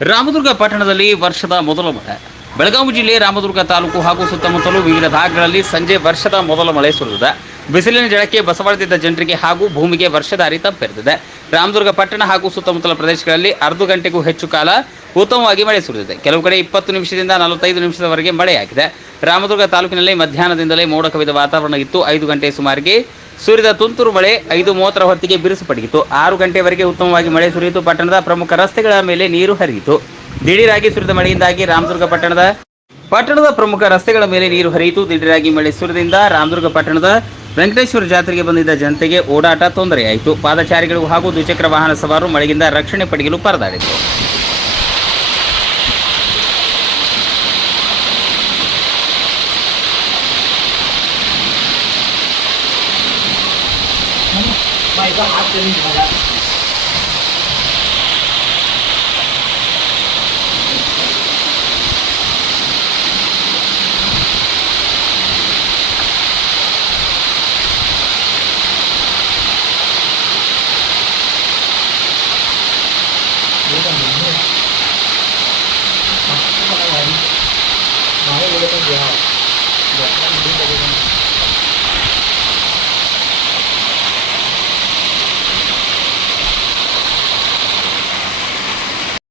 ರಾಮದುರ್ಗ ಪಟ್ಟಣದಲ್ಲಿ ವರ್ಷದ ಮೊದಲ ಮಳೆ. ಬೆಳಗಾವಿ ಜಿಲ್ಲೆ ರಾಮದುರ್ಗ ತಾಲೂಕು ಹಾಗೂ ಸುತ್ತಮುತ್ತಲು ವಿವಿಧ ಭಾಗಗಳಲ್ಲಿ ಸಂಜೆ ವರ್ಷದ ಮೊದಲ ಮಳೆ ಸುರಿದಿದೆ. ಬಿಸಿಲಿನ ಜಳಕ್ಕೆ ಬಸವಳಿದಿದ್ದ ಜನರಿಗೆ ಹಾಗೂ ಭೂಮಿಗೆ ವರ್ಷದಾರಿ ತಪ್ಪಿರುತ್ತದೆ ರಾಮದುರ್ಗ ಪಟ್ಟಣ ಹಾಗೂ ಸುತ್ತಮುತ್ತಲ ಪ್ರದೇಶಗಳಲ್ಲಿ ಅರ್ಧ ಗಂಟೆಗೂ ಹೆಚ್ಚು ಕಾಲ ಉತ್ತಮವಾಗಿ ಮಳೆ ಸುರಿದಿದೆ. ಕೆಲವು ಕಡೆ ಇಪ್ಪತ್ತು ನಿಮಿಷದಿಂದ ನಲವತ್ತೈದು ನಿಮಿಷದವರೆಗೆ ಮಳೆಯಾಗಿದೆ. ರಾಮದುರ್ಗ ತಾಲೂಕಿನಲ್ಲಿ ಮಧ್ಯಾಹ್ನದಿಂದಲೇ ಮೋಡ ಕವಿದ ವಾತಾವರಣ ಇತ್ತು. ಐದು ಗಂಟೆ ಸುಮಾರಿಗೆ ಸುರಿದ ತುಂತುರು ಮಳೆ ಐದು ಮೂವತ್ತರ ಹೊತ್ತಿಗೆ ಬಿರುಸು ಪಡೆಯಿತು. ಆರು ಗಂಟೆವರೆಗೆ ಉತ್ತಮವಾಗಿ ಮಳೆ ಸುರಿಯಿತು. ಪಟ್ಟಣದ ಪ್ರಮುಖ ರಸ್ತೆಗಳ ಮೇಲೆ ನೀರು ಹರಿಯಿತು. ದಿಢೀರಾಗಿ ಸುರಿದ ಮಳೆಯಿಂದಾಗಿ ರಾಮದುರ್ಗ ಪಟ್ಟಣದ ಪಟ್ಟಣದ ಪ್ರಮುಖ ರಸ್ತೆಗಳ ಮೇಲೆ ನೀರು ಹರಿಯಿತು. ದಿಢೀರಾಗಿ ಮಳೆ ಸುರಿದಿಂದ ರಾಮದುರ್ಗ ಪಟ್ಟಣದ ವೆಂಕಟೇಶ್ವರ ಜಾತ್ರೆಗೆ ಬಂದಿದ್ದ ಜನತೆಗೆ ಓಡಾಟ ತೊಂದರೆಯಾಯಿತು. ಪಾದಚಾರಿಗಳು ಹಾಗೂ ದ್ವಿಚಕ್ರ ವಾಹನ ಸವಾರರು ಮಳೆಯಿಂದ ರಕ್ಷಣೆ ಪಡೆಯಲು ಪರದಾಡಿದರು. để cho mình nha mặt không ra ngoài đi. Nói với con giờ được ăn đến đây